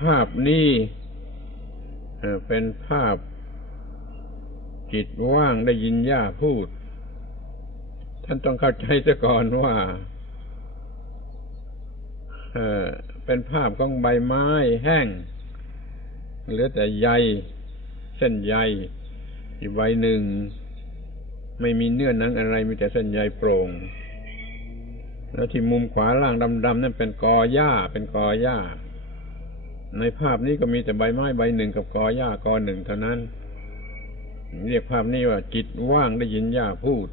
ภาพนี้เป็นภาพจิตว่างได้ยินย่าพูด ท่านต้องเข้าใจซะก่อนว่าเป็นภาพของใบไม้แห้งเหลือแต่ใย เส้นใยอีกใบหนึ่ง ไม่มีเนื้อหนังอะไรมีแต่เส้นใยโปร่ง แล้วที่มุมขวาล่างดำๆนั่นเป็นกอหญ้าเป็นกอหญ้า ในภาพนี้ก็มีแต่ใบไม้ใบหนึ่งกับกอหญ้ากอหนึ่งเท่านั้น เรียกภาพนี้ว่าจิตว่างได้ยินหญ้าพูด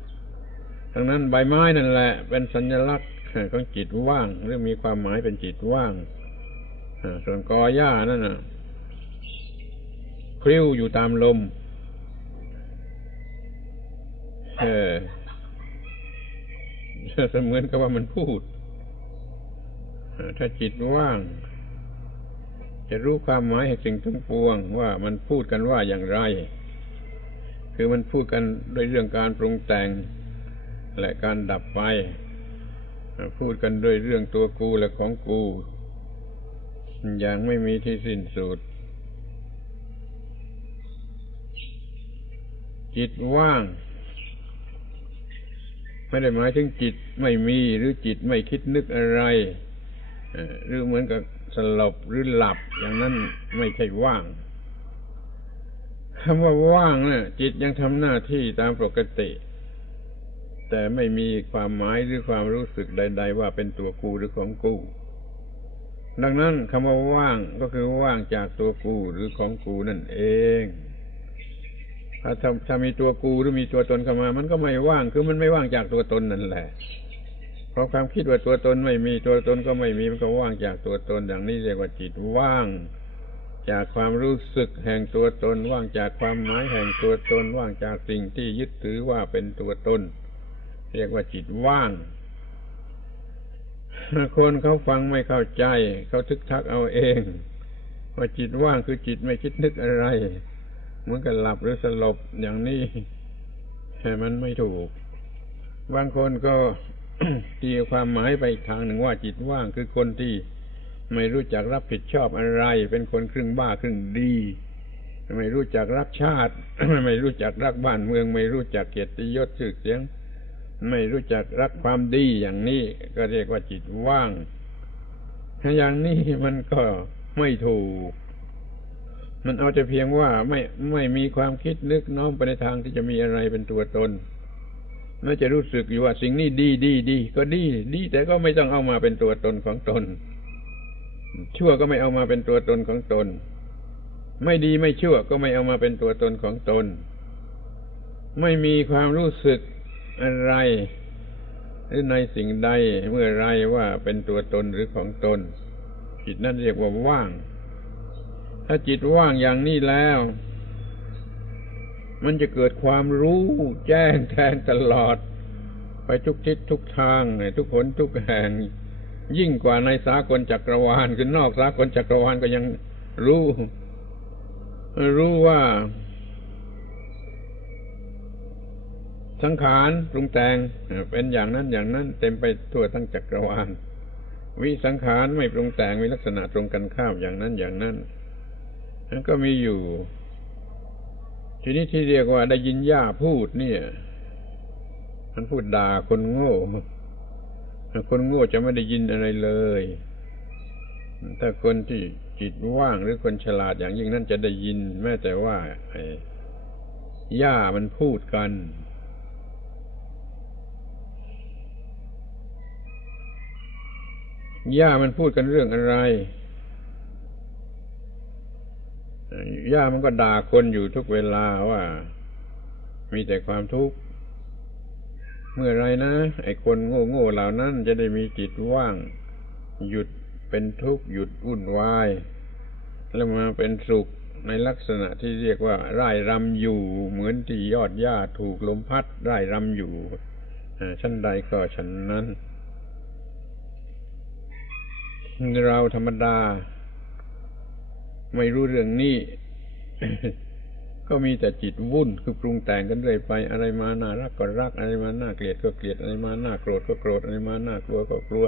ทั้งนั้นใบไม้นั่นแหละ เป็นสัญลักษณ์ของจิตว่างหรือมีความหมายเป็นจิตว่างส่วนกอหญ้านั่นน่ะคลิ้วอยู่ตามลมเออเสมือนกับว่ามันพูด ถ้าจิตว่าง จะรู้ความหมายแห่งสิ่งทั้งปวงว่ามันพูดกันว่าอย่างไร คือมันพูดกันโดยเรื่องการปรุงแต่ง และการดับไป พูดกันด้วยเรื่องตัวกูและของกู อย่างไม่มีที่สิ้นสุดจิตว่าง ไม่ได้หมายถึงจิตไม่มีหรือจิตไม่คิดนึกอะไร หรือเหมือนกับสลบหรือหลับอย่างนั้นไม่ใช่ว่างคำว่าว่างนะ่ะจิตยังทำหน้าที่ตามปกติ แต่ไม่มีความหมายหรือความรู้สึกใด ๆ ว่าเป็นตัวกูหรือของกู ดังนั้นคำว่าว่างก็คือว่างจากตัวกูหรือของกูนั่นเองถ้าถ้ามีตัวกูหรือมีตัวตนเข้ามา มันก็ไม่ว่างคือมันไม่ว่างจากตัวตนนั่นแหละ เพราะความคิดว่าตัวตนไม่มีตัวตนก็ไม่มีมันก็ว่างจากตัวตนอย่างนี้เรียกว่าจิตว่าง จากความรู้สึกแห่งตัวตน ว่างจากความหมายแห่งตัวตน ว่างจากสิ่งที่ยึดถือว่าเป็นตัวตน เรียกว่าจิตว่างคนเขาฟังไม่เข้าใจ เขาทึกทักเอาเองว่าจิตว่างคือจิตไม่คิดนึกอะไรเหมือนกับหลับหรือสลบอย่างนี้แต่มันไม่ถูก บางคนก็ ตีความหมายไปอีกทางหนึ่งว่าจิตว่างคือคนที่ไม่รู้จักรับผิดชอบอะไร เป็นคนครึ่งบ้าครึ่งดี ไม่รู้จักรักชาติ ไม่รู้จักรักบ้านเมือง ไม่รู้จักเกียรติยศชื่อเสียง ไม่รู้จักรักความดีอย่างนี้ก็เรียกว่าจิตว่าง อย่างนี้มันก็ไม่ถูก มันเอาแต่เพียงว่าไม่ไม่มีความคิดนึกน้อมไปในทางที่จะมีอะไรเป็นตัวตน ไม่จะรู้สึกอยู่ว่าสิ่งนี้ดีดีดีก็ดี ดี แต่ก็ไม่ต้องเอามาเป็นตัวตนของตน ชั่วก็ไม่เอามาเป็นตัวตนของตน ไม่ดีไม่ชั่วก็ไม่เอามาเป็นตัวตนของตน ไม่มีความรู้สึกอะไร หรือในสิ่งใดเมื่อไรว่าเป็นตัวตนหรือของตน จิตนั่นเรียกว่าว่าง ถ้าจิตว่างอย่างนี้แล้ว มันจะเกิดความรู้แจ้งแทงตลอด ไปทุกทิศทุกทางทุกคนทุกแห่ง ยิ่งกว่าในสากลจักรวาลคือนอกสากลจักรวาลก็ยังรู้ รู้ว่า สังขารปรุงแต่งเป็นอย่างนั้นอย่างนั้น เต็มไปทั่วทั้งจักรวาลวิสังขารไม่ปรุงแต่งมีลักษณะตรงกันข้ามอย่างนั้นอย่างนั้นนั้นก็มีอยู่ ทีนี้ที่เรียกว่าได้ยินย่าพูดเนี่ย มันพูดด่าคนโง่ คนโง่จะไม่ได้ยินอะไรเลย ถ้าคนที่จิตว่างหรือคนฉลาดอย่างยิ่งนั่นจะได้ยิน แม้แต่ว่าไอ้ย่ามันพูดกันย่ามันพูดกันเรื่องอะไร ย่ามันก็ด่าคนอยู่ทุกเวลาว่า มีแต่ความทุกข์ เมื่อไรนะ ไอ้คนโง่โง่เหล่านั้นจะได้มีจิตว่าง หยุดเป็นทุกข์หยุดวุ่นวาย แล้วมาเป็นสุขในลักษณะที่เรียกว่าไร่รำอยู่ เหมือนที่ยอดหญ้าถูกลมพัดไร่รำอยู่ชั้นใดก็ชั้นนั้น เราธรรมดา ไม่รู้เรื่องนี้ ก็มีแต่จิตวุ่นคือปรุงแต่งกันเรื่อยไป อะไรมาน่ารักก็รัก อะไรมาน่าเกลียดก็เกลียด อะไรมาน่าโกรธก็โกรธ อะไรมาน่ากลัวก็กลัว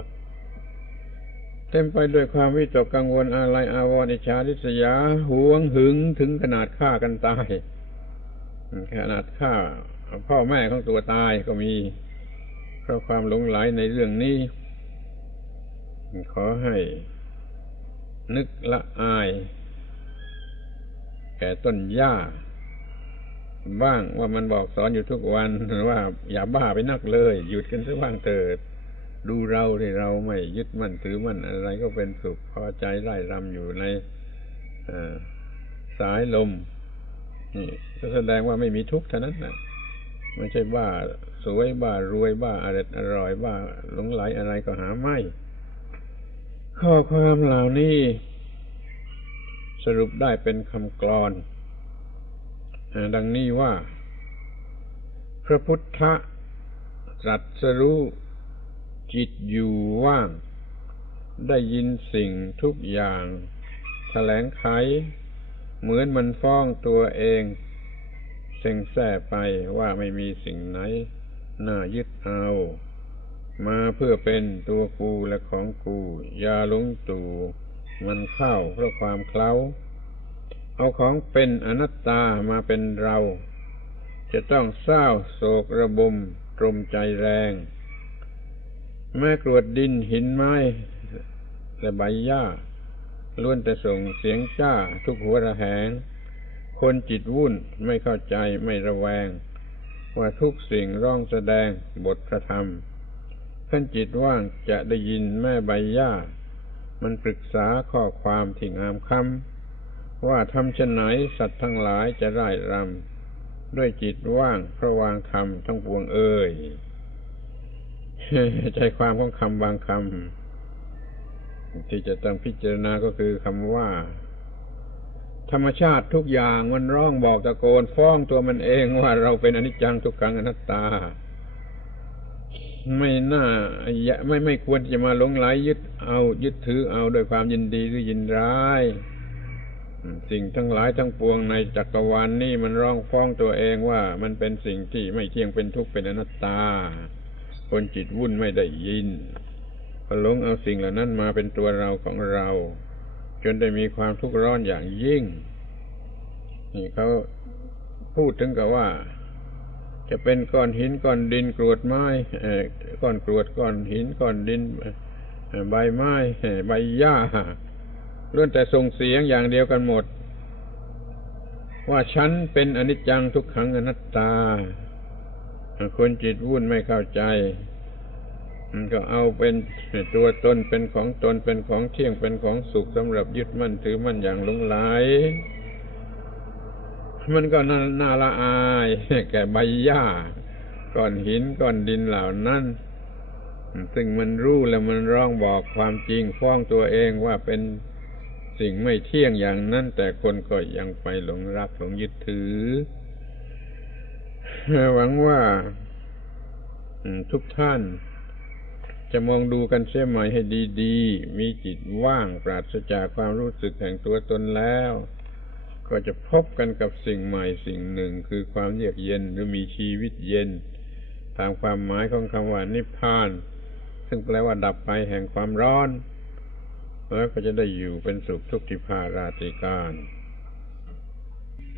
เต็มไปด้วยความวิตกกังวลอะไรอาวรณ์อิจฉาริษยาหวงหึงถึงขนาดฆ่ากันตาย ขนาดฆ่าพ่อแม่ของตัวตายก็มีเพราะความหลงไหลในเรื่องนี้ ขอให้นึกละอาย ก่ต้นหญ้าบ้างว่ามันบอกสอนอยู่ทุกวันว่า อย่าบ้าไปนักเลย หยุดกันสักบ้างเถิด ดูเราที่เราไม่ยึดมั่นถือมั่นอะไรก็เป็นสุขพอใจไร่รำอยู่ในสายลมนี่แสดงว่าไม่มีทุกข์เท่านั้นนะไม่ใช่บ้าสวยบ้ารวยบ้าอร่อยอร่อยบ้าหลงไหลอะไรก็หาไม่ ข้อความเหล่านี้ สรุปได้เป็นคำกลอน ดังนี้ว่า พระพุทธตรัสรู้จิตอยู่ว่าง ได้ยินสิ่งทุกอย่างแถลงไข เหมือนมันฟ้องตัวเองเซ็งแซ่ไปว่าไม่มีสิ่งไหน น่ายึดเอา มาเพื่อเป็นตัวกูและของกู อย่าหลงตู่ มันเข้าเพราะความเคล้า เอาของเป็นอนัตตามาเป็นเรา จะต้องเศร้าโศกระบมตรมใจแรง แม่กรวดดินหินไม้และใบหญ้าล้วนแต่ส่งเสียงจ้าทุกหัวระแหง คนจิตวุ่นไม่เข้าใจไม่ระแวง ว่าทุกสิ่งร้องแสดงบทพระธรรมท่านจิตว่างจะได้ยินแม่ใบหญ้า มันปรึกษาข้อความที่งามคำว่าทำเช่นไหนสัตว์ทั้งหลายจะไร้รำด้วยจิตว่างเพราะวางคำทั้งปวงเอ่ยใจความของคำบางคำที่จะต้องพิจารณาก็คือคำว่า ธรรมชาติทุกอย่างมันร้องบอกตะโกนฟ้องตัวมันเองว่าเราเป็นอนิจจังทุกขังอนัตตา ไม่น่าไม่ไม่ควรจะมาหลงไหลยึดเอายึดถือเอาโดยความยินดีหรือยินร้าย สิ่งทั้งหลายทั้งปวงในจักรวาลนนี่มันร้องฟ้องตัวเองว่ามันเป็นสิ่งที่ไม่เที่ยงเป็นทุกข์เป็นอนัตตา คนจิตวุ่นไม่ได้ยินก็หลงเอาสิ่งเหล่านั้นมาเป็นตัวเราของเรา จนได้มีความทุกข์ร้อนอย่างยิ่งนี่เขาพูดถึงกับว่า จะเป็นก้อนหินก้อนดินกรวดไม้ก้อนกรวดก้อนหินก้อนดินใบไม้ใบหญ้าล้วนแต่ส่งเสียงอย่างเดียวกันหมด ว่าฉันเป็นอนิจจังทุกขังอนัตตา คนจิตวุ่นไม่เข้าใจ มันก็เอาเป็นตัวตนเป็นของตนเป็นของเที่ยงเป็นของสุขสำหรับยึดมั่นถือมั่นอย่างหลงไหล มันก็น่านาละอายแก่ใบหญ้าก้อนหินก้อนดินเหล่านั้นซึ่งมันรู้แล้วมันร้องบอกความจริงฟ้องตัวเองว่าเป็นสิ่งไม่เที่ยงอย่างนั้น แต่คนก็ยังไปหลงรักหลงยึดถือ หวังว่าทุกท่าน จะมองดูกันเสียใหม่ให้ดี ๆ มีจิตว่างปราศจากความรู้สึกแห่งตัวตนแล้ว ก็จะพบกันกับสิ่งใหม่สิ่งหนึ่งคือความเยือกเย็นหรือมีชีวิตเย็น ตามความหมายของคำว่านิพพาน ซึ่งแปลว่าดับไปแห่งความร้อนแล้วก็จะได้อยู่เป็นสุขทุกทิพาราติการ